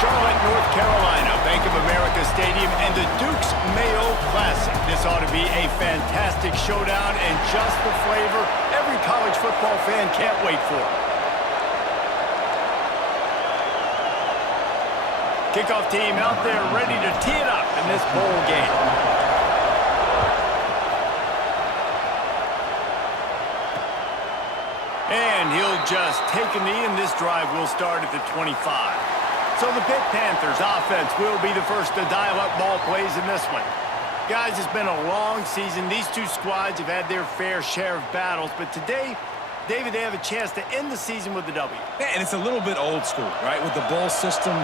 Charlotte, North Carolina, Bank of America Stadium, and the Duke's Mayo Classic. This ought to be a fantastic showdown and just the flavor every college football fan can't wait for. Kickoff team out there ready to tee it up in this bowl game. And he'll just take a knee, and this drive will start at the 25. So the Pitt Panthers offense will be the first to dial up ball plays in this one. Guys, it's been a long season. These two squads have had their fair share of battles, but today, David, they have a chance to end the season with a W. Yeah, and it's a little bit old school, right? With the bowl system,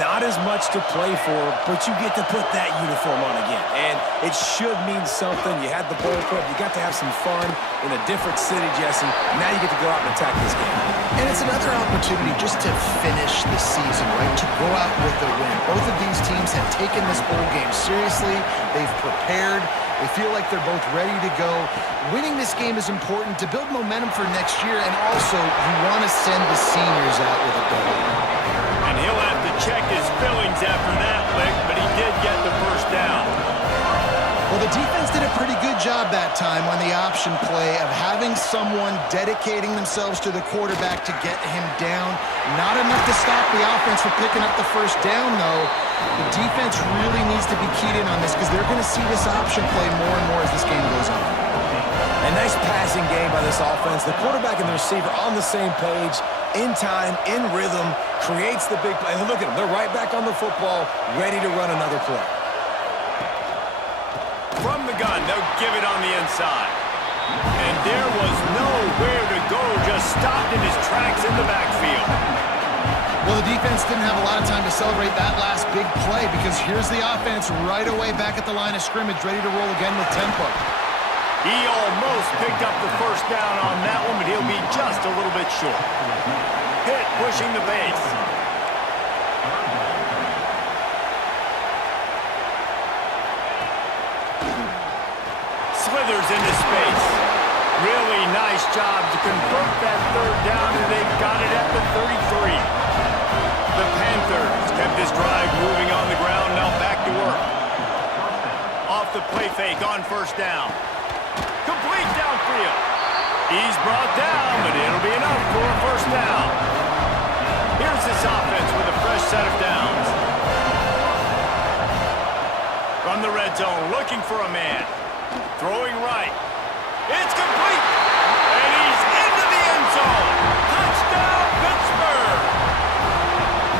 not as much to play for, but you get to put that uniform on again. And it should mean something. You had the bowl prep. You got to have some fun in a different city, Jesse. Now you get to go out and attack this game. And it's another opportunity just to finish the season, right? To go out with a win. Both of these teams have taken this bowl game seriously. They've prepared. They feel like they're both ready to go. Winning this game is important to build momentum for next year, and also you want to send the seniors out with a W. And he'll have to check his fillings after that lick, but he did get the first down. Well, the defense did a pretty good job that time on the option play of having someone dedicating themselves to the quarterback to get him down. Not enough to stop the offense from picking up the first down, though. The defense really needs to be keyed in on this because they're going to see this option play more and more as this game goes on. A nice passing game by this offense. The quarterback and the receiver on the same page, in time, in rhythm, creates the big play. And look at them. They're right back on the football, ready to run another play. From the gun, they'll give it on the inside. And there was nowhere to go, just stopped in his tracks in the backfield. Well, the defense didn't have a lot of time to celebrate that last big play because here's the offense right away back at the line of scrimmage, ready to roll again with tempo. He almost picked up the first down on that one, but he'll be just a little bit short. Pitt pushing the base. Slithers into space. Really nice job to convert that third down, and they've got it at the 33. The Panthers kept this drive moving on the ground, now back to work. Off the play fake on first down. Complete downfield. He's brought down, but it'll be enough for a first down. Here's this offense with a fresh set of downs. From the red zone, looking for a man. Throwing right. It's complete. And he's into the end zone. Touchdown, Pittsburgh.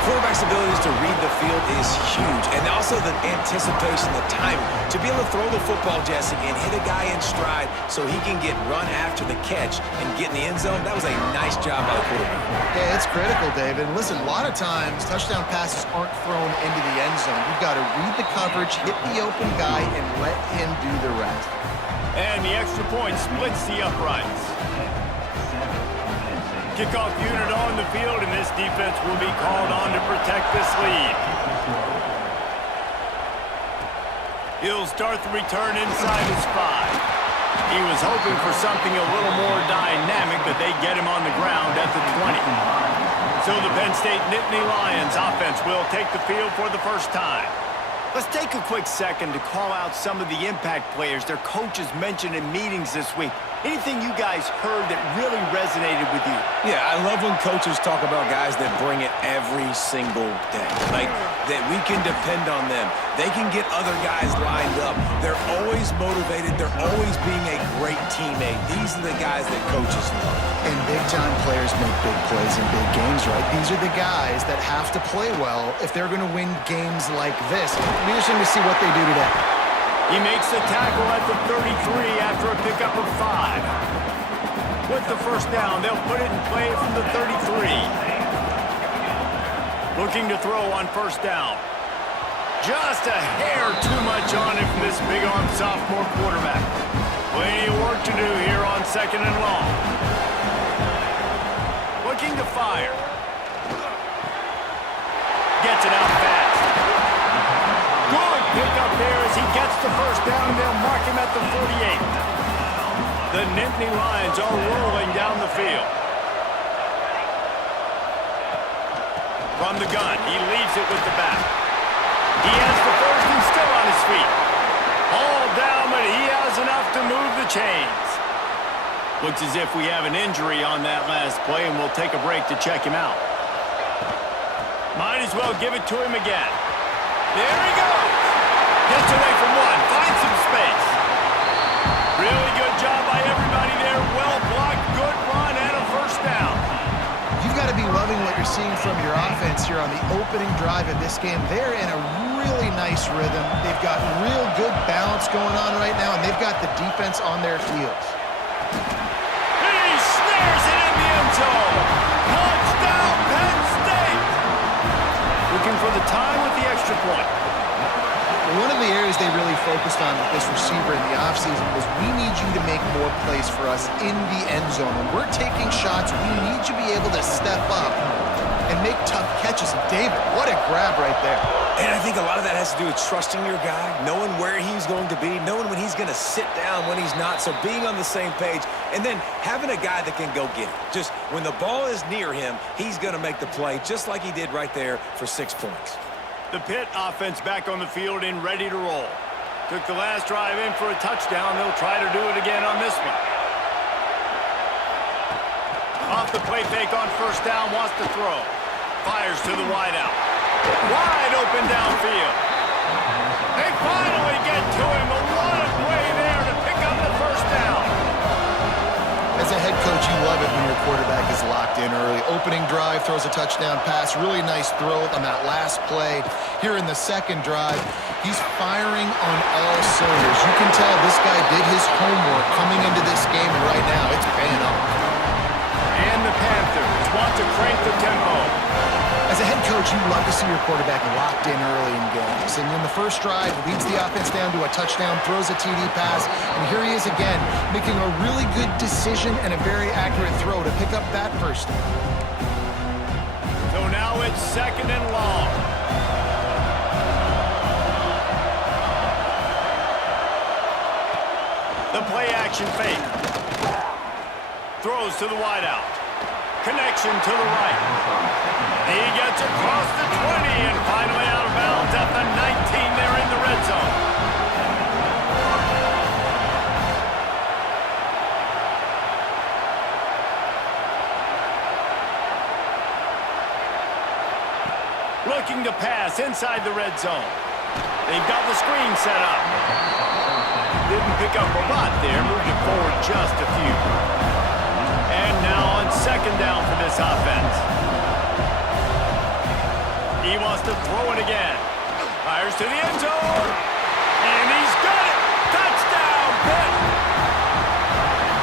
Quarterback's abilities to read the field is huge, and also the anticipation, the time to be able to throw the football, Jesse, and hit a guy in stride so he can get run after the catch and get in the end zone. That was a nice job by the quarterback. Yeah, it's critical, David. Listen, a lot of times touchdown passes aren't thrown into the end zone. You've got to read the coverage, hit the open guy, and let him do the rest. And the extra point splits the uprights. Kickoff unit on the field, and this defense will be called on to protect this lead. He'll start the return inside his 5. He was hoping for something a little more dynamic, but they get him on the ground at the 20. So the Penn State Nittany Lions offense will take the field for the first time. Let's take a quick second to call out some of the impact players their coaches mentioned in meetings this week. Anything you guys heard that really resonated with you? Yeah, I love when coaches talk about guys that bring it every single day. Like, that we can depend on them. They can get other guys lined up. They're always motivated. They're always being a great teammate. These are the guys that coaches love. And big-time players make big plays in big games, right? These are the guys that have to play well if they're going to win games like this. It'll be interesting to see what they do today. He makes the tackle at the 33 after a pickup of 5. With the first down, they'll put it in play from the 33. Looking to throw on first down. Just a hair too much on it from this big-arm sophomore quarterback. Plenty of work to do here on second and long. Looking to fire. Gets it out fast. Good pick up there as he gets the first down. They'll mark him at the 48. The Nittany Lions are rolling down the field. From the gun, he leaves it with the back. He has the first and still on his feet. All down, but he has enough to move the chains. Looks as if we have an injury on that last play, and we'll take a break to check him out. Might as well give it to him again. There he goes. Gets away from one. Finds some space. Really good job by everybody there. Well blocked. Good run and a first down. You've got to be loving what you're seeing from your offense here on the opening drive of this game. They're in a really nice rhythm. They've got real good balance going on right now, and they've got the defense on their heels. He snares it in the end zone. Touchdown, Penn State. Looking for the time with the extra point. One of the areas they really focused on with this receiver in the offseason was we need you to make more plays for us in the end zone. When we're taking shots, we need you to be able to step up and make tough catches. David, what a grab right there. And I think a lot of that has to do with trusting your guy, knowing where he's going to be, knowing when he's going to sit down, when he's not, so being on the same page, and then having a guy that can go get it. Just when the ball is near him, he's going to make the play, just like he did right there for 6 points. The Pitt offense back on the field and ready to roll. Took the last drive in for a touchdown. They'll try to do it again on this one. Off the play fake on first down, wants to throw. Fires to the wideout. Wide open downfield. They finally get to him. A lot of play there to pick up the first down. As a head coach, you love it when your quarterback is locked in early. Opening drive, throws a touchdown pass. Really nice throw on that last play. Here in the second drive, he's firing on all cylinders. You can tell this guy did his homework coming into this game, and right now it's paying off. And the Panthers want to crank the tempo. As a head coach, you love to see your quarterback locked in early in games. And in the first drive, leads the offense down to a touchdown, throws a TD pass, and here he is again, making a really good decision and a very accurate throw to pick up that first. So now it's second and long. The play action fake. Throws to the wideout. Connection to the right. He gets across the 20 and finally out of bounds at the 19 there in the red zone. Looking to pass inside the red zone. They've got the screen set up. Didn't pick up a lot there, moved it forward just a few. And now on second down for this offense. He wants to throw it again. Fires to the end zone. And he's got it. Touchdown, Pitt.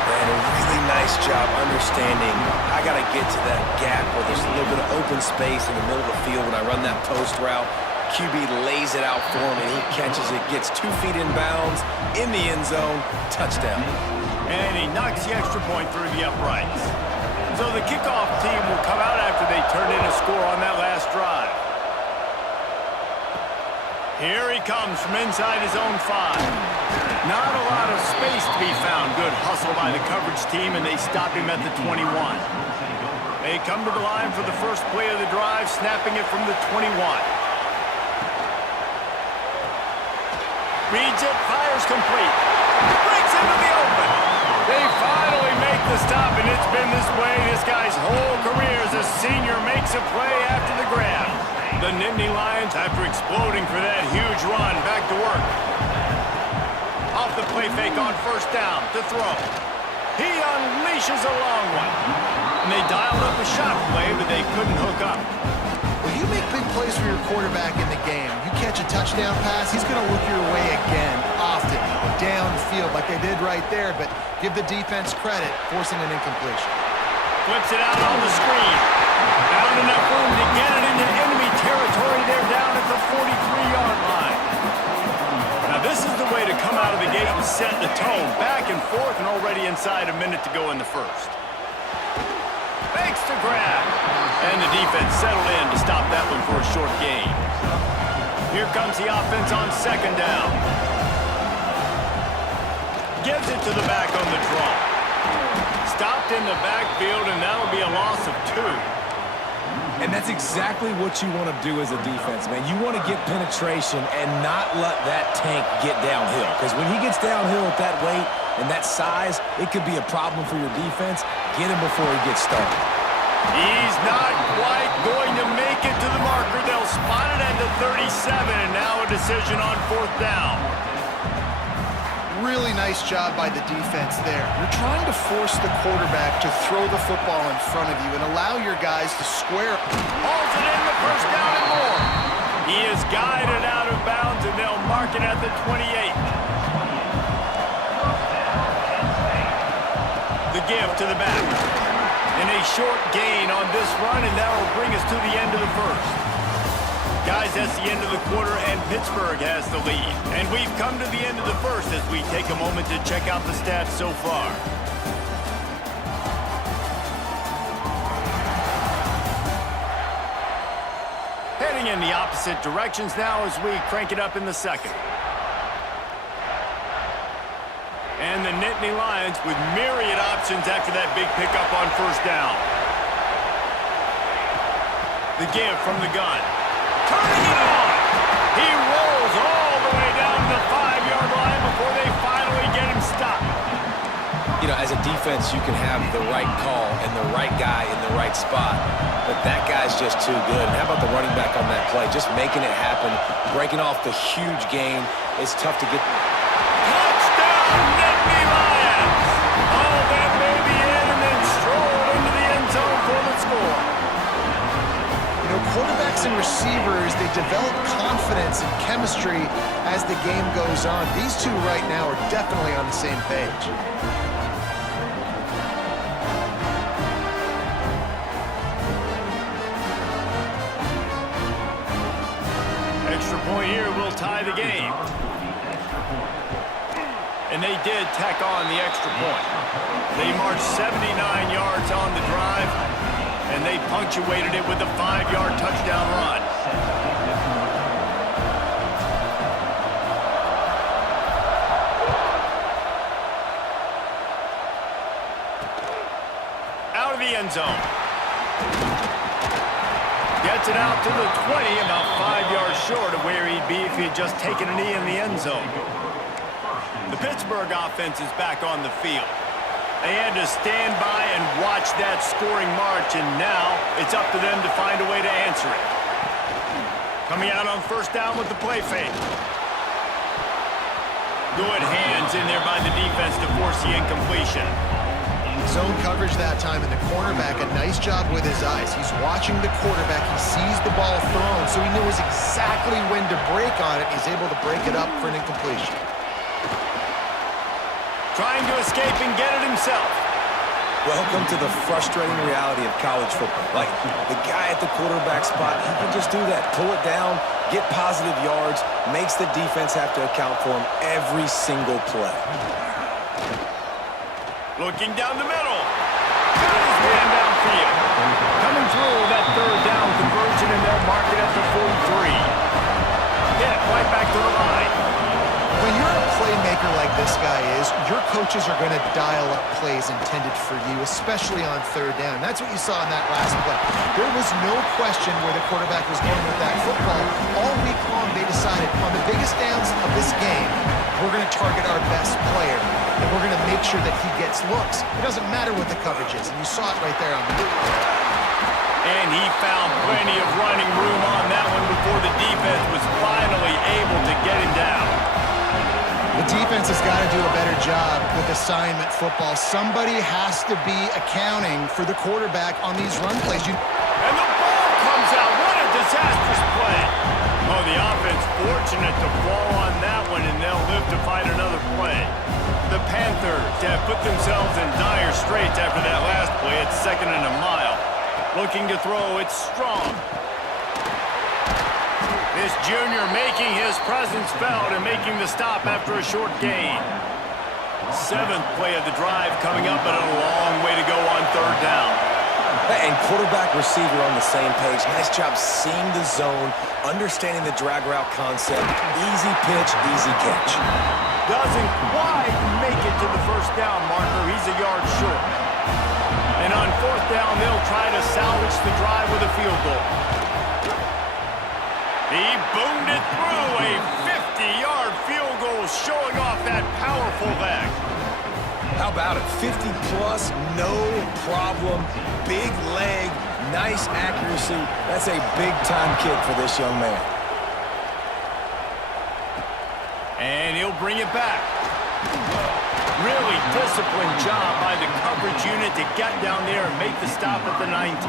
And a really nice job understanding I got to get to that gap where there's a little bit of open space in the middle of the field when I run that post route. QB lays it out for him, and he catches it, gets 2 feet in bounds, in the end zone, touchdown. And he knocks the extra point through the uprights. So the kickoff team will come out after they turn in a score on that last drive. Here he comes from inside his own 5. Not a lot of space to be found. Good hustle by the coverage team, and they stop him at the 21. They come to the line for the first play of the drive, snapping it from the 21. Reads it, fires complete. Breaks into the open. They finally make the stop, and it's been this way this guy's whole career as a senior makes a play after the grab. The Nittany Lions, after exploding for that huge run, back to work. Off the play fake on first down to throw. He unleashes a long one. And they dialed up a shot play, but they couldn't hook up. Well, you make big plays for your quarterback in the game. You catch a touchdown pass, he's going to look your way again, often, downfield like they did right there, but give the defense credit, forcing an incompletion. Flips it out on the screen. Found enough room to get it into enemy territory. They're down at the 43-yard line. Now this is the way to come out of the gate and set the tone. Back and forth and already inside a minute to go in the first. Fakes to grab. And the defense settled in to stop that one for a short gain. Here comes the offense on second down. Gives it to the back on the draw. Stopped in the backfield, and that'll be a loss of 2. And that's exactly what you want to do as a defense, man. You want to get penetration and not let that tank get downhill. Because when he gets downhill at that weight and that size, it could be a problem for your defense. Get him before he gets started. He's not quite going to make it to the marker. They'll spot it at the 37, and now a decision on 4th down. Really nice job by the defense there. You're trying to force the quarterback to throw the football in front of you and allow your guys to square. Hauls it in, the 1st down and more. He is guided out of bounds, and they'll mark it at the 28. The give to the back. And a short gain on this run, and that will bring us to the end of the 1st. Guys, that's the end of the quarter, and Pittsburgh has the lead. And we've come to the end of the 1st as we take a moment to check out the stats so far. Heading in the opposite directions now as we crank it up in the 2nd. And the Nittany Lions with myriad options after that big pickup on 1st down. The give from the gun. Turning it on. He rolls all the way down the 5-yard line before they finally get him stopped. You know, as a defense, you can have the right call and the right guy in the right spot, but that guy's just too good. And how about the running back on that play? Just making it happen, breaking off the huge gain. It's tough to get. Touchdown, Nittany Lions! Oh, that may be in, and then stroll into the end zone for the score. You know, quarterbacks and receivers, they develop confidence and chemistry as the game goes on. These two right now are definitely on the same page. Extra point here will tie the game. And they did tack on the extra point. They marched 79 yards on the drive, and they punctuated it with a 5-yard touchdown run. Out of the end zone. Gets it out to the 20, about 5 yards short of where he'd be if he had just taken a knee in the end zone. The Pittsburgh offense is back on the field. They had to stand by and watch that scoring march, and now it's up to them to find a way to answer it. Coming out on 1st down with the play fake. Good hands in there by the defense to force the incompletion. Zone coverage that time, and the cornerback, a nice job with his eyes. He's watching the quarterback. He sees the ball thrown, so he knows exactly when to break on it. He's able to break it up for an incompletion. Trying to escape and get it himself. Welcome to the frustrating reality of college football. Like, the guy at the quarterback spot, he can just do that. Pull it down, get positive yards, makes the defense have to account for him every single play. Looking down the middle. Got his man downfield. Coming through that 3rd down conversion, and they'll mark it at the 43. Hit right back to the line. When you're a playmaker like this guy is, your coaches are going to dial up plays intended for you, especially on 3rd down. That's what you saw in that last play. There was no question where the quarterback was going with that football. All week long, they decided on the biggest downs of this game, we're going to target our best player, and we're going to make sure that he gets looks. It doesn't matter what the coverage is, and you saw it right there on the And he found plenty of running room on that one before the defense was finally able to get him down. The defense has got to do a better job with assignment football. Somebody has to be accounting for the quarterback on these run plays. And the ball comes out. What a disastrous play. Oh, the offense fortunate to fall on that one, and they'll live to fight another play. The Panthers have put themselves in dire straits after that last play. It's 2nd and a mile. Looking to throw, it's Strong. This junior making his presence felt and making the stop after a short gain. 7th play of the drive coming up, but a long way to go on 3rd down. And quarterback, receiver on the same page. Nice job seeing the zone, understanding the drag route concept. Easy pitch, easy catch. Doesn't quite make it to the 1st down marker. He's a yard short. And on 4th down, they'll try to salvage the drive with a field goal. powerful leg. How about it? 50 plus, no problem. Big leg, nice accuracy. That's a big-time kick for this young man. And he'll bring it back. Really disciplined job by the coverage unit to get down there and make the stop at the 19.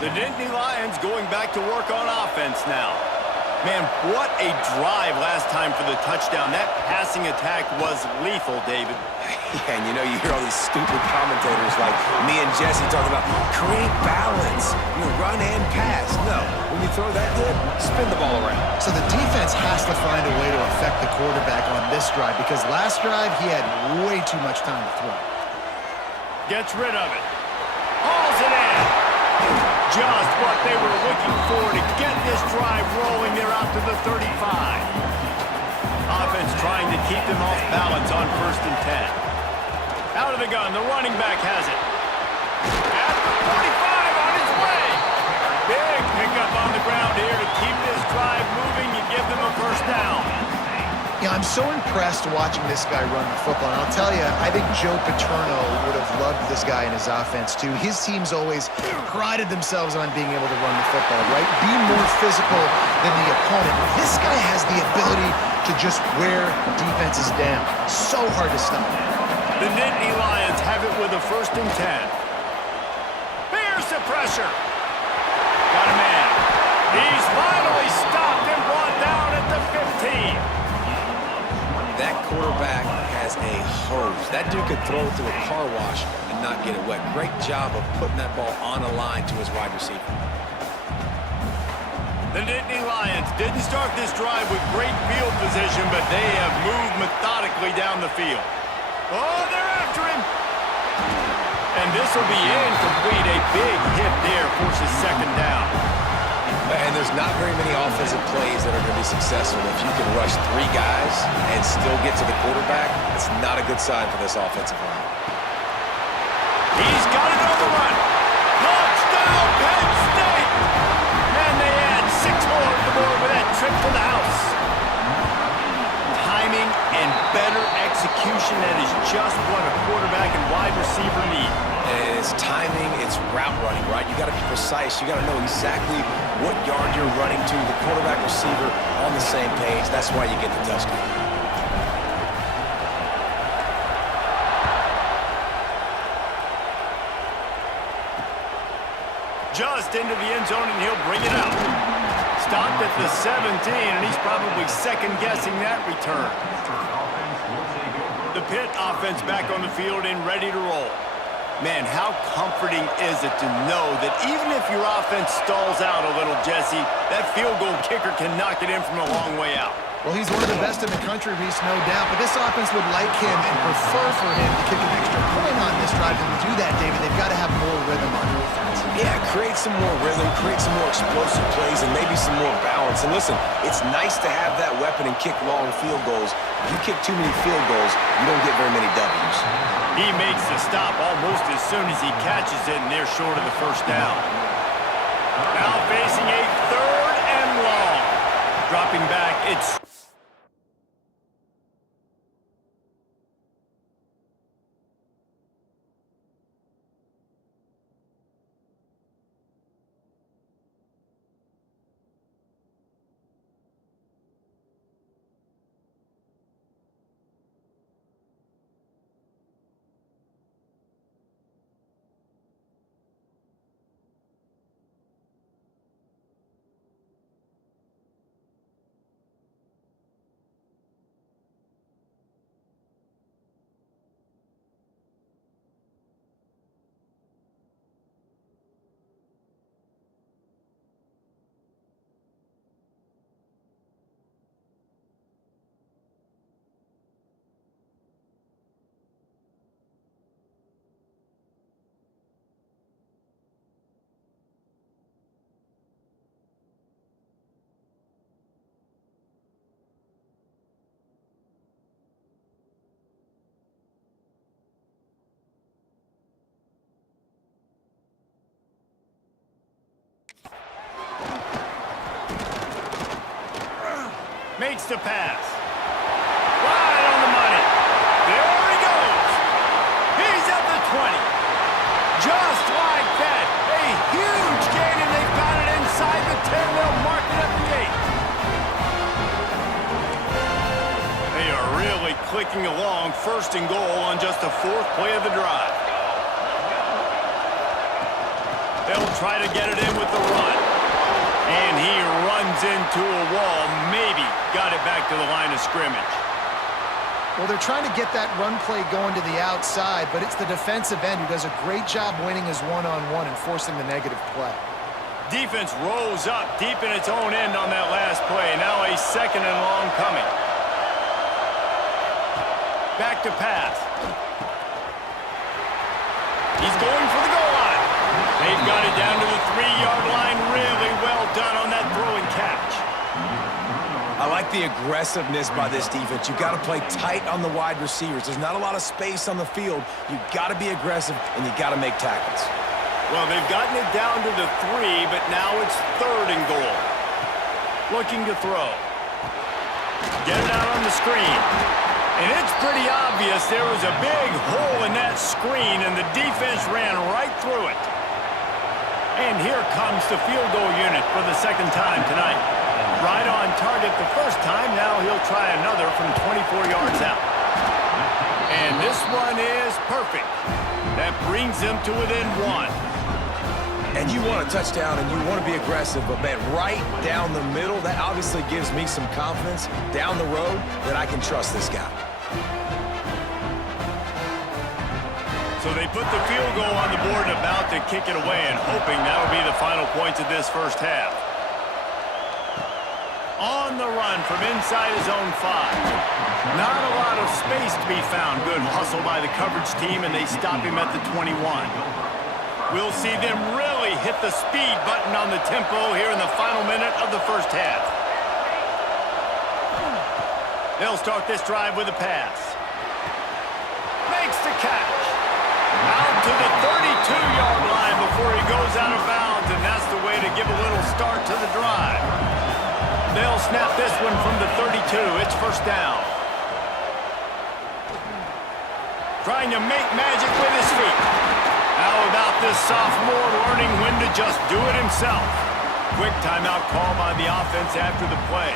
The Nittany Lions going back to work on offense now. Man, what a drive last time for the touchdown. That passing attack was lethal, David. Yeah, and you hear all these stupid commentators like me and Jesse talking about create balance, run and pass. No, when you throw that good, spin the ball around. So the defense has to find a way to affect the quarterback on this drive because last drive he had way too much time to throw. Gets rid of it. Hauls it in. Just what they were looking for to get this drive rolling. They're out to the 35. Offense trying to keep them off balance on 1st and 10. Out of the gun, the running back has it. At the 45 on his way. Big pickup on the ground here to keep this drive moving and give them a 1st down. Yeah, I'm so impressed watching this guy run the football. And I'll tell you, I think Joe Paterno would have loved this guy in his offense, too. His teams always prided themselves on being able to run the football, right? Be more physical than the opponent. This guy has the ability to just wear defenses down. So hard to stop. The Nittany Lions have it with a 1st and 10. Here's the pressure. Got a man. He's finally stopped and brought down at the 15. That quarterback has a hose. That dude could throw it through a car wash and not get it wet. Great job of putting that ball on a line to his wide receiver. The Nittany Lions didn't start this drive with great field position, but they have moved methodically down the field. Oh, they're after him. And this will be incomplete. A big hit there forces 2nd down. And there's not very many offensive plays that are going to be successful if you can rush 3 guys and still get to the quarterback. That's not a good sign for this offensive line. He's got it on the run. Touchdown, Penn State! And they add 6 more to the board with that trip to the house. Timing and better execution, that is just what a quarterback and wide receiver need. And it's timing, it's route running, right? You got to be precise. You got to know exactly what yard you're running to. The quarterback, receiver on the same page. That's why you get the touchdown. Just into the end zone, and he'll bring it out. Stopped at the 17, and he's probably second-guessing that return. The Pitt offense back on the field and ready to roll. Man, how comforting is it to know that even if your offense stalls out a little, Jesse, that field goal kicker can knock it in from a long way out. Well, he's one of the best in the country, Reese, no doubt. But this offense would like him and prefer for him to kick an extra point on this drive. And to do that, David, they've got to have more rhythm on offense. Yeah, create some more rhythm, create some more explosive plays, and maybe some more balance. And listen, it's nice to have that weapon and kick long field goals. If you kick too many field goals, you don't get very many W's. He makes the stop almost as soon as he catches it, and they're short of the 1st down. Now facing a 3rd and long. Dropping back, it's... Makes the pass. Wow! clicking along, 1st and goal on just the 4th play of the drive. They'll try to get it in with the run. And he runs into a wall, maybe got it back to the line of scrimmage. Well, they're trying to get that run play going to the outside, but it's the defensive end who does a great job winning his one-on-one and forcing the negative play. Defense rose up deep in its own end on that last play. Now a 2nd and long coming. Back to pass. He's going for the goal line. They've got it down to the 3-yard line. Really well done on that throw and catch. I like the aggressiveness by this defense. You've got to play tight on the wide receivers. There's not a lot of space on the field. You've got to be aggressive, and you've got to make tackles. Well, they've gotten it down to the 3, but now it's 3rd and goal. Looking to throw. Get it out on the screen. And it's pretty obvious there was a big hole in that screen, and the defense ran right through it. And here comes the field goal unit for the 2nd time tonight. Right on target the 1st time. Now he'll try another from 24 yards out. And this one is perfect. That brings them to within 1. And you want a touchdown, and you want to be aggressive, but, man, right down the middle, that obviously gives me some confidence down the road that I can trust this guy. So they put the field goal on the board and about to kick it away, and hoping that'll be the final points of this 1st half. On the run from inside his own 5. Not a lot of space to be found. Good hustle by the coverage team, and they stop him at the 21. We'll see them really hit the speed button on the tempo here in the final minute of the 1st half. They'll start this drive with a pass. Makes the catch. Out to the 32-yard line before he goes out of bounds, and that's the way to give a little start to the drive. They'll snap this one from the 32. It's 1st down. Trying to make magic with his feet. How about this sophomore learning when to just do it himself? Quick timeout call by the offense after the play.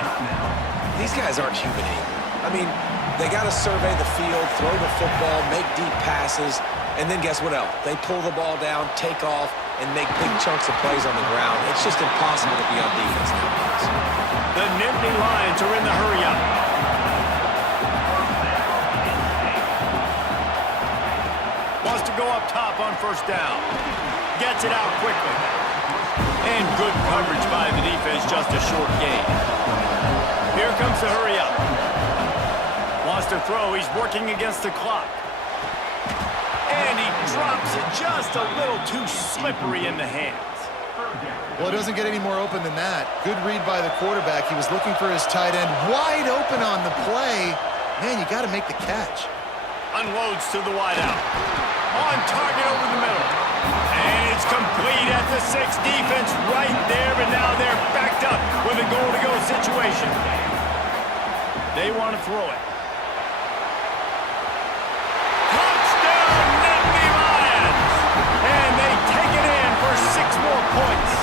These guys aren't human anymore. I mean, they got to survey the field, throw the football, make deep passes, and then guess what else? They pull the ball down, take off, and make big chunks of plays on the ground. It's just impossible to be on defense nowadays. The Nittany Lions are in the hurry-up. Wants to go up top on 1st down. Gets it out quickly. And good coverage by the defense, just a short gain. Here comes the hurry-up. Wants to throw. He's working against the clock. And he drops it just a little too slippery in the hands. Well, it doesn't get any more open than that. Good read by the quarterback. He was looking for his tight end wide open on the play. Man, you got to make the catch. Unloads to the wideout. On target over the middle. And it's complete at the 6. Defense right there, but now they're backed up with a goal-to-go situation. They want to throw it. Touchdown, Nittany Lions! And they take it in for 6 more points.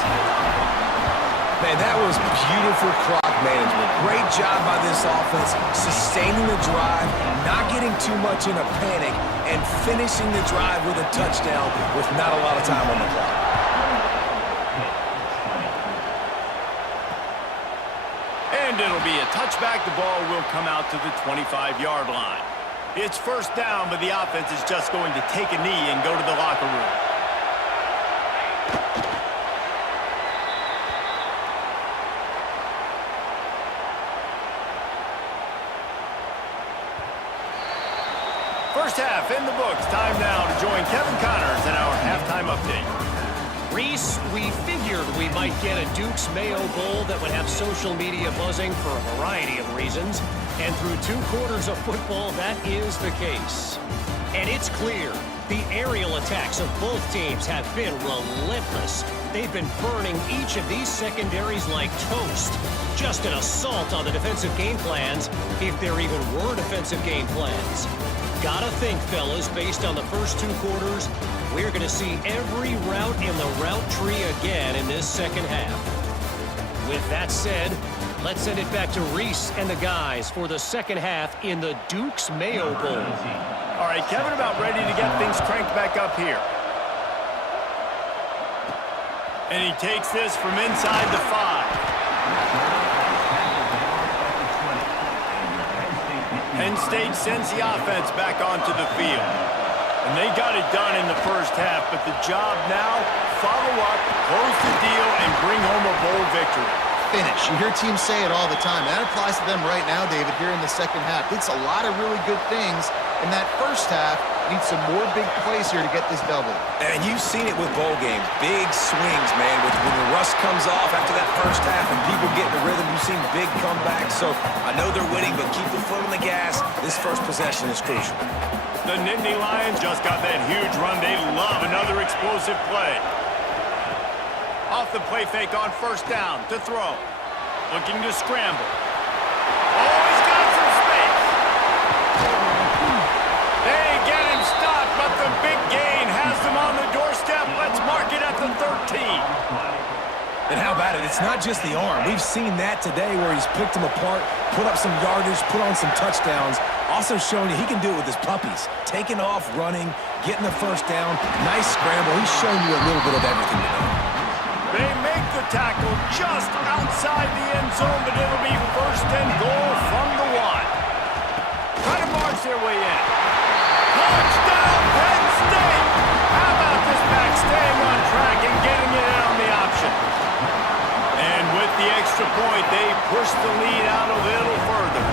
Man, that was beautiful clock management. Great job by this offense, sustaining the drive, not getting too much in a panic, and finishing the drive with a touchdown with not a lot of time on the clock. And it'll be a touchback. The ball will come out to the 25-yard line. It's 1st down, but the offense is just going to take a knee and go to the locker room. First half in the books. Time now to join Kevin Connors in our halftime update. Reese, we figured we might get a Duke's Mayo Bowl that would have social media buzzing for a variety of reasons. And through 2 quarters of football, that is the case. And it's clear, the aerial attacks of both teams have been relentless. They've been burning each of these secondaries like toast. Just an assault on the defensive game plans, if there even were defensive game plans. Gotta think, fellas, based on the first 2 quarters, we're going to see every route in the route tree again in this second half. With that said, Let's send it back to Reese and the guys for the second half in the Duke's Mayo Bowl. All right, Kevin about ready to get things cranked back up here. And he takes this from inside the 5. Penn State sends the offense back onto the field. And they got it done in the first half, but the job now, follow up, close the deal, and bring home a bowl victory. Finish. You hear teams say it all the time. That applies to them right now, David, here in the second half. It's a lot of really good things in that first half. Need some more big plays here to get this double. And you've seen it with bowl games. Big swings, man. When the rust comes off after that first half and people get in the rhythm, you've seen big comebacks. So I know they're winning, but keep the foot on the gas. This first possession is crucial. The Nittany Lions just got that huge run. They love another explosive play. Off the play fake on first down to throw. Looking to scramble. Oh, he's got some space. They get him stopped, but the big gain has them on the doorstep. Let's mark it at the 13. And how about it? It's not just the arm. We've seen that today where he's picked them apart, put up some yardage, put on some touchdowns. Also showing you he can do it with his puppies. Taking off, running, getting the first down. Nice scramble. He's shown you a little bit of everything today. They make the tackle just outside the end zone, but it'll be first and goal from the 1. Try to march their way in. Touchdown, Penn State! How about this back staying on track and getting it in on the option? And with the extra point, they push the lead out a little further.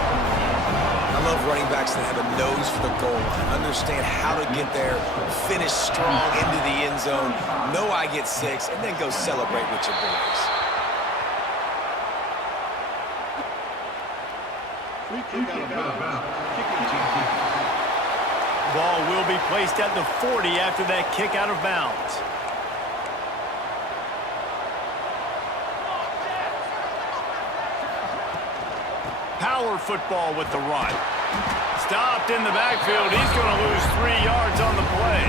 I love running backs that have a nose for the goal line, understand how to get there, finish strong into the end zone, know I get 6, and then go celebrate with your boys. Ball will be placed at the 40 after that kick out of bounds. Power football with the run. Stopped in the backfield. He's going to lose 3 yards on the play.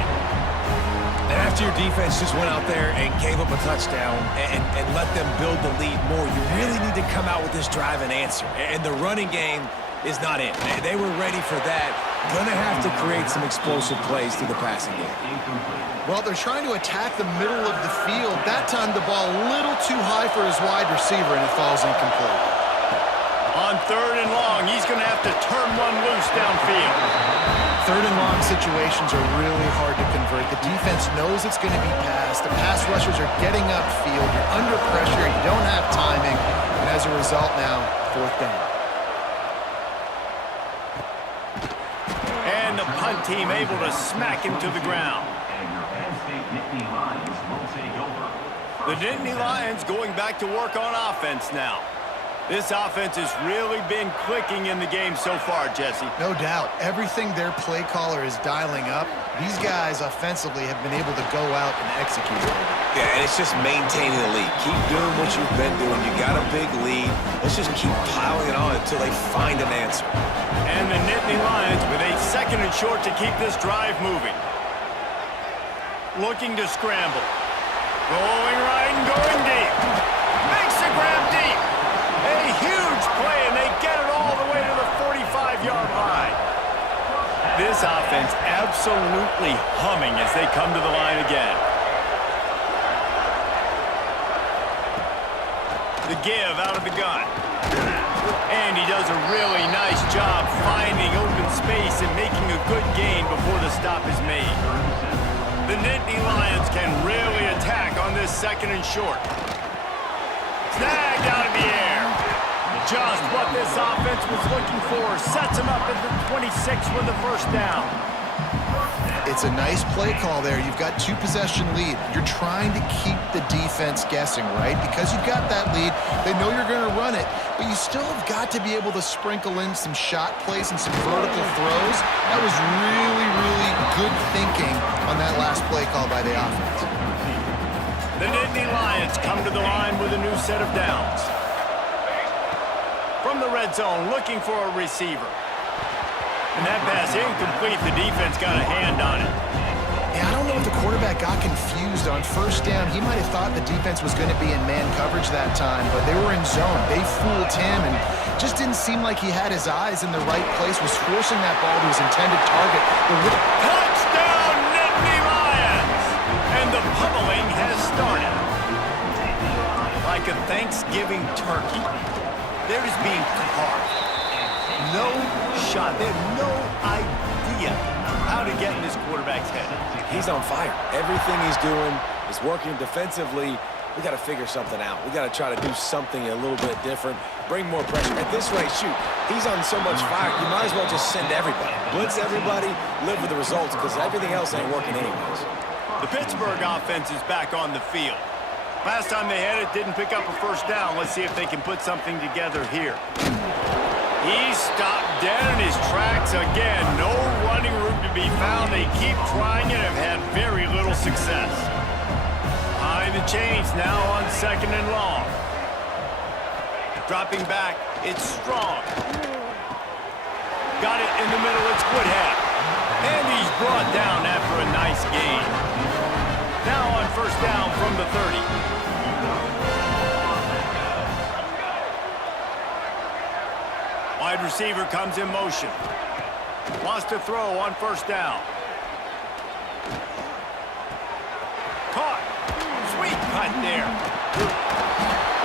And after your defense just went out there and gave up a touchdown and let them build the lead more, you really need to come out with this drive and answer. And the running game is not it. They were ready for that. Gonna have to create some explosive plays through the passing game. Well, they're trying to attack the middle of the field. That time the ball a little too high for his wide receiver, and it falls incomplete. On 3rd and long, he's going to have to turn one loose downfield. 3rd and long situations are really hard to convert. The defense knows it's going to be passed. The pass rushers are getting upfield. You're under pressure. You don't have timing. And as a result now, 4th down. And the punt team able to smack him to the ground. The Nittany Lions going back to work on offense now. This offense has really been clicking in the game so far, Jesse. No doubt. Everything their play caller is dialing up, these guys offensively have been able to go out and execute. Yeah, and it's just maintaining the lead. Keep doing what you've been doing. You got a big lead. Let's just keep piling it on until they find an answer. And the Nittany Lions with a 2nd and short to keep this drive moving. Looking to scramble. Rolling right and going deep. Makes the grab deep. A huge play, and they get it all the way to the 45-yard line. This offense absolutely humming as they come to the line again. The give out of the gun. And he does a really nice job finding open space and making a good gain before the stop is made. The Nittany Lions can really attack on this 2nd and short. Snagged out of the air. Just what this offense was looking for. Sets him up at the 26 with the first down. It's a nice play call there. You've got 2-possession lead. You're trying to keep the defense guessing, right? Because you've got that lead, they know you're going to run it, but you still have got to be able to sprinkle in some shot plays and some vertical throws. That was really, really good thinking on that last play call by the offense. The Nittany Lions come to the line with a new set of downs. From the red zone, looking for a receiver. And that pass incomplete. The defense got a hand on it. Yeah, I don't know if the quarterback got confused on first down. He might have thought the defense was going to be in man coverage that time, but they were in zone. They fooled him and just didn't seem like he had his eyes in the right place, was forcing that ball to his intended target. Touchdown, Nittany Lions! And the pummeling has started. Like a Thanksgiving turkey, they're just being carved. No shot. They have no idea how to get in this quarterback's head. He's on fire. Everything he's doing is working defensively. We got to figure something out. We got to try to do something a little bit different, bring more pressure. At this rate, shoot, he's on so much fire, you might as well just send everybody. Blitz everybody, live with the results, because everything else ain't working anyways. The Pittsburgh offense is back on the field. Last time they had it, didn't pick up a first down. Let's see if they can put something together here. He stopped dead in his tracks again. No running room to be found. They keep trying it, have had very little success. Behind the chains now on 2nd and long. Dropping back, it's Strong. Got it in the middle, it's Woodhead. And he's brought down after a nice gain. Now on first down from the 30. Wide receiver comes in motion. Wants to throw on first down. Caught. Sweet cut there.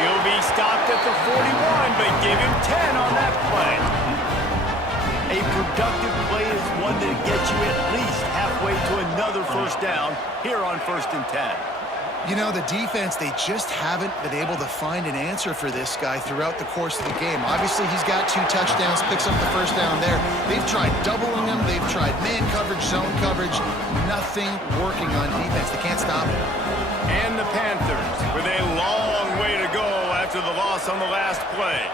He'll be stopped at the 41, but give him 10 on that play. A productive play is one that gets you at least halfway to another first down here on 1st and 10. You know, the defense, they just haven't been able to find an answer for this guy throughout the course of the game. Obviously, he's got 2 touchdowns, picks up the first down there. They've tried doubling him. They've tried man coverage, zone coverage. Nothing working on defense. They can't stop it. And the Panthers with a long way to go after the loss on the last play.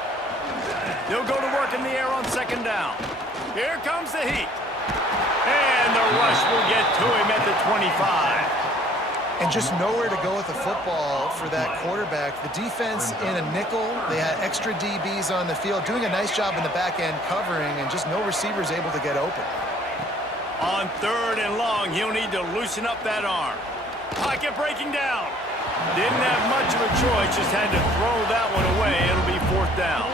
They'll go to work in the air on 2nd down. Here comes the heat. And the rush will get to him at the 25. And just nowhere to go with the football for that quarterback. The defense in a nickel, they had extra DBs on the field, doing a nice job in the back end covering, and just no receivers able to get open. On 3rd and long, he'll need to loosen up that arm. Pocket breaking down. Didn't have much of a choice, just had to throw that one away. It'll be 4th down.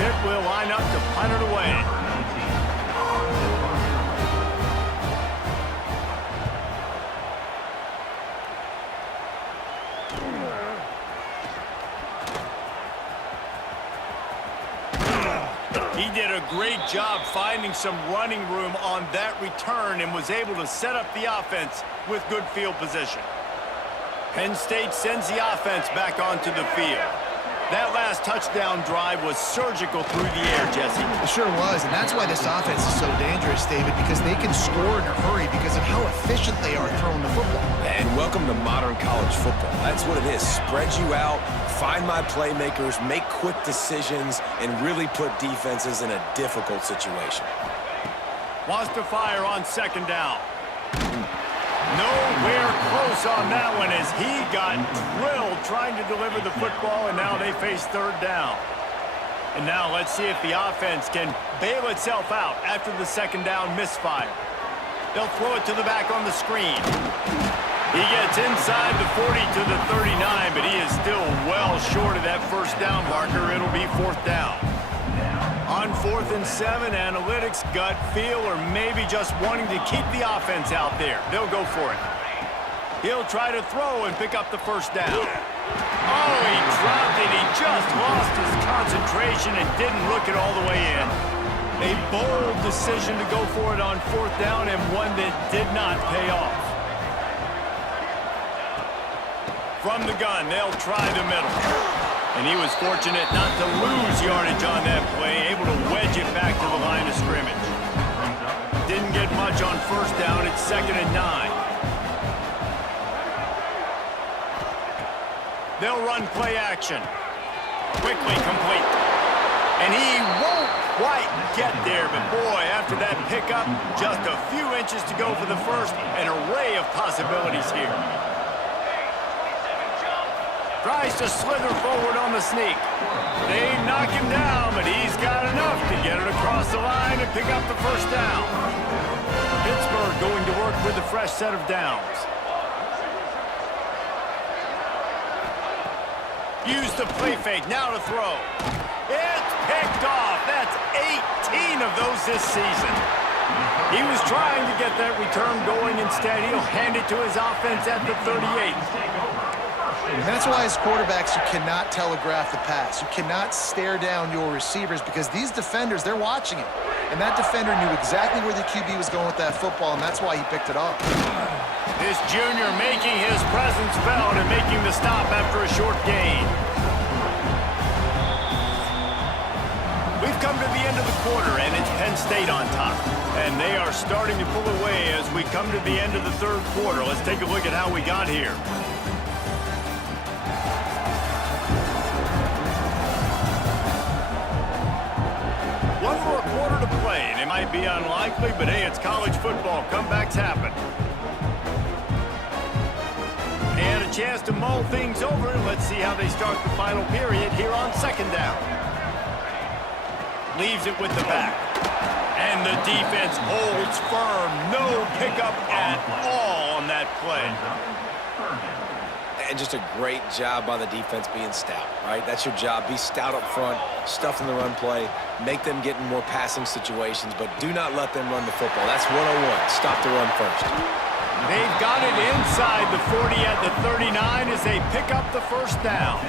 Pitt will line up to punt it away. He did a great job finding some running room on that return and was able to set up the offense with good field position. Penn State sends the offense back onto the field. That last touchdown drive was surgical through the air, Jesse. It sure was, and that's why this offense is so dangerous, David, because they can score in a hurry because of how efficient they are throwing the football. And welcome to modern college football. That's what it is. Spread you out, find my playmakers, make quick decisions, and really put defenses in a difficult situation. Wants to fire on 2nd down. Nowhere close on that one as he got drilled trying to deliver the football, and now they face 3rd down. And now let's see if the offense can bail itself out after the 2nd down misfire. They'll throw it to the back on the screen. He gets inside the 40 to the 39, but he is still well short of that first down marker. It'll be 4th down. On 4th and 7, analytics, gut feel, or maybe just wanting to keep the offense out there. They'll go for it. He'll try to throw and pick up the first down. Oh, he dropped it. He just lost his concentration and didn't look it all the way in. A bold decision to go for it on 4th down, and one that did not pay off. From the gun, they'll try the middle. And he was fortunate not to lose yardage on that play, able to wedge it back to the line of scrimmage. Didn't get much on first down. It's 2nd and 9. They'll run play action. Quickly complete. And he won't quite get there, but boy, after that pickup, just a few inches to go for the first. An array of possibilities here. Tries to slither forward on the sneak. They knock him down, but he's got enough to get it across the line and pick up the first down. Pittsburgh Bird going to work with a fresh set of downs. Use the play fake, now to throw. It's picked off. That's 18 of those this season. He was trying to get that return going. Instead, he'll hand it to his offense at the 38. And that's why as quarterbacks, you cannot telegraph the pass. You cannot stare down your receivers because these defenders, they're watching it. And that defender knew exactly where the QB was going with that football, and that's why he picked it off. This junior making his presence felt and making the stop after a short gain. We've come to the end of the quarter, and it's Penn State on top. And they are starting to pull away as we come to the end of the third quarter. Let's take a look at how we got here. One more quarter to play, and it might be unlikely, but hey, it's college football. Comebacks happen. And a chance to mull things over. Let's see how they start the final period here on second down. Leaves it with the back. And the defense holds firm. No pickup at all on that play. And just a great job by the defense being stout, right? That's your job. Be stout up front, stuff in the run play, make them get in more passing situations, but do not let them run the football. That's 101. Stop the run first. They've got it inside the 40 at the 39 as they pick up the first down.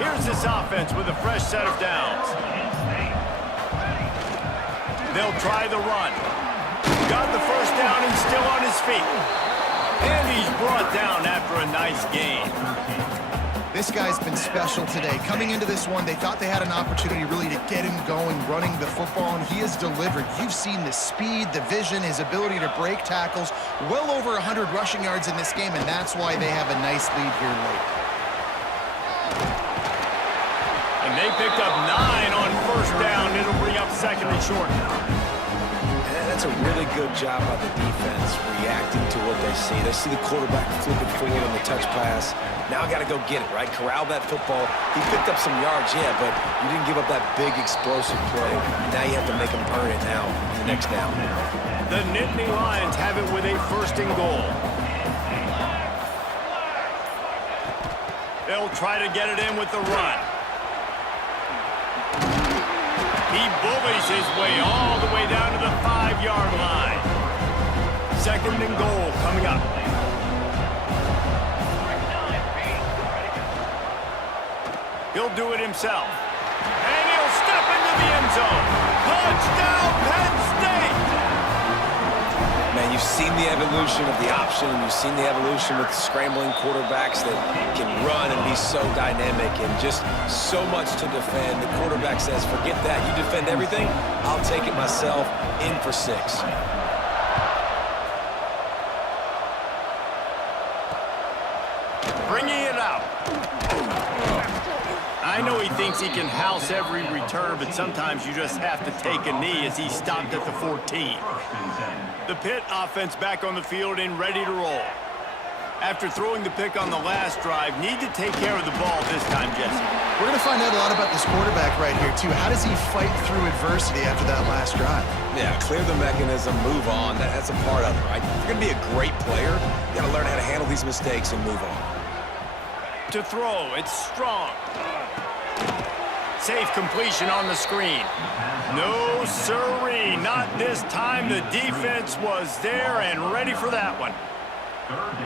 Here's this offense with a fresh set of downs. They'll try the run. Got the first down and still on his feet. And he's brought down after a nice gain. This guy's been special today. Coming into this one, they thought they had an opportunity really to get him going, running the football, and he has delivered. You've seen the speed, the vision, his ability to break tackles. Well over 100 rushing yards in this game, and that's why they have a nice lead here late. And they picked up 9 on first down. It'll bring up second and short. That's a really good job by the defense, reacting to what they see. They see the quarterback flipping forward on the touch pass. Now I got to go get it, right? Corral that football. He picked up some yards, yeah, but you didn't give up that big explosive play. Now you have to make him earn it now on the next down. The Nittany Lions have it with a first and goal. They'll try to get it in with the run. He bullies his way all the way down to the 5-yard line. Second and goal coming up. He'll do it himself. And he'll step into the end zone. Touchdown, Penn State! Man, you've seen the evolution of the option, and you've seen the evolution with scrambling quarterbacks that can run and be so dynamic and just so much to defend. The quarterback says, forget that. You defend everything, I'll take it myself. In for 6. Bringing it out. I know he thinks he can house every return, but sometimes you just have to take a knee as he stopped at the 14. The Pitt offense back on the field and ready to roll. After throwing the pick on the last drive, need to take care of the ball this time, Jesse. We're going to find out a lot about this quarterback right here, too. How does he fight through adversity after that last drive? Yeah, clear the mechanism, move on. That's a part of it, right? If you're going to be a great player, you got to learn how to handle these mistakes and move on. To throw, it's strong. Safe completion on the screen. No siree, not this time. The defense was there and ready for that one.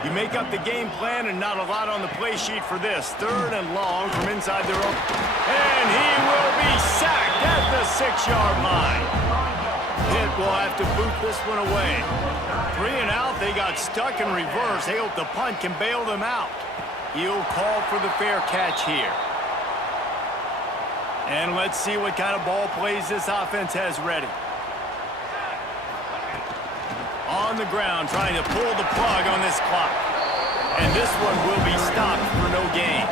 You make up the game plan and not a lot on the play sheet for this. Third and long from inside their own. And he will be sacked at the 6-yard line. Pitt will have to boot this one away. 3 and out, they got stuck in reverse. They hope the punt can bail them out. He'll call for the fair catch here. And let's see what kind of ball plays this offense has ready. On the ground, trying to pull the plug on this clock. And this one will be stopped for no gain.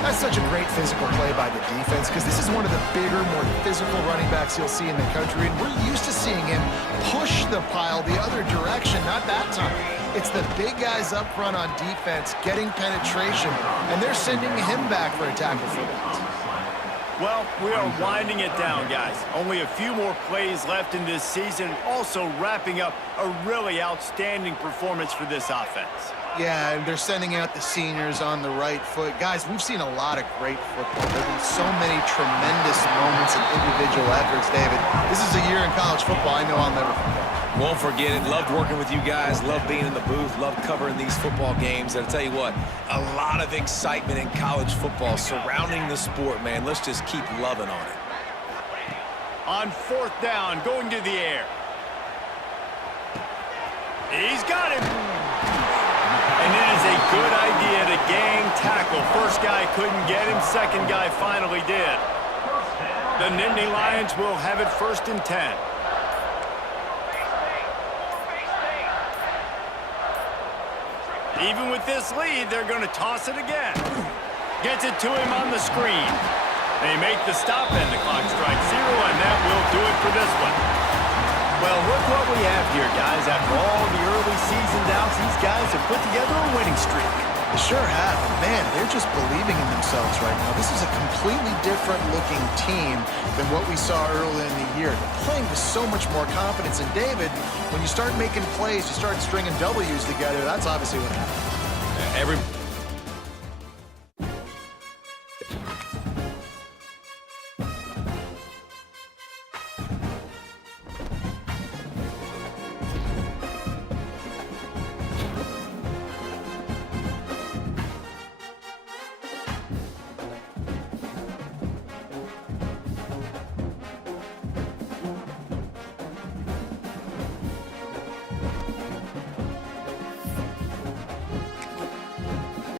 That's such a great physical play by the defense because this is one of the bigger, more physical running backs you'll see in the country. And we're used to seeing him push the pile the other direction, not that time. It's the big guys up front on defense getting penetration, and they're sending him back for a tackle for that. Well, we are winding it down, guys. Only a few more plays left in this season. Also wrapping up a really outstanding performance for this offense. Yeah, and they're sending out the seniors on the right foot. Guys, we've seen a lot of great football. There have been so many tremendous moments and individual efforts, David. This is a year in college football I know I'll never forget. Won't forget it. Loved working with you guys. Loved being in the booth. Loved covering these football games. And I'll tell you what, a lot of excitement in college football surrounding the sport, man. Let's just keep loving on it. On 4th down, going to the air. He's got it. And it is a good idea to gang tackle. First guy couldn't get him. Second guy finally did. The Nittany Lions will have it 1st and 10. Even with this lead, they're going to toss it again. Gets it to him on the screen. They make the stop, and the clock strikes 0, and that will do it for this one. Well, look what we have here, guys. After all the early season doubts, these guys have put together a winning streak. They sure have. Man, they're just believing in themselves right now. This is a completely different looking team than what we saw early in the year. They're playing with so much more confidence. And David, when you start making plays, you start stringing W's together, that's obviously what happened. Every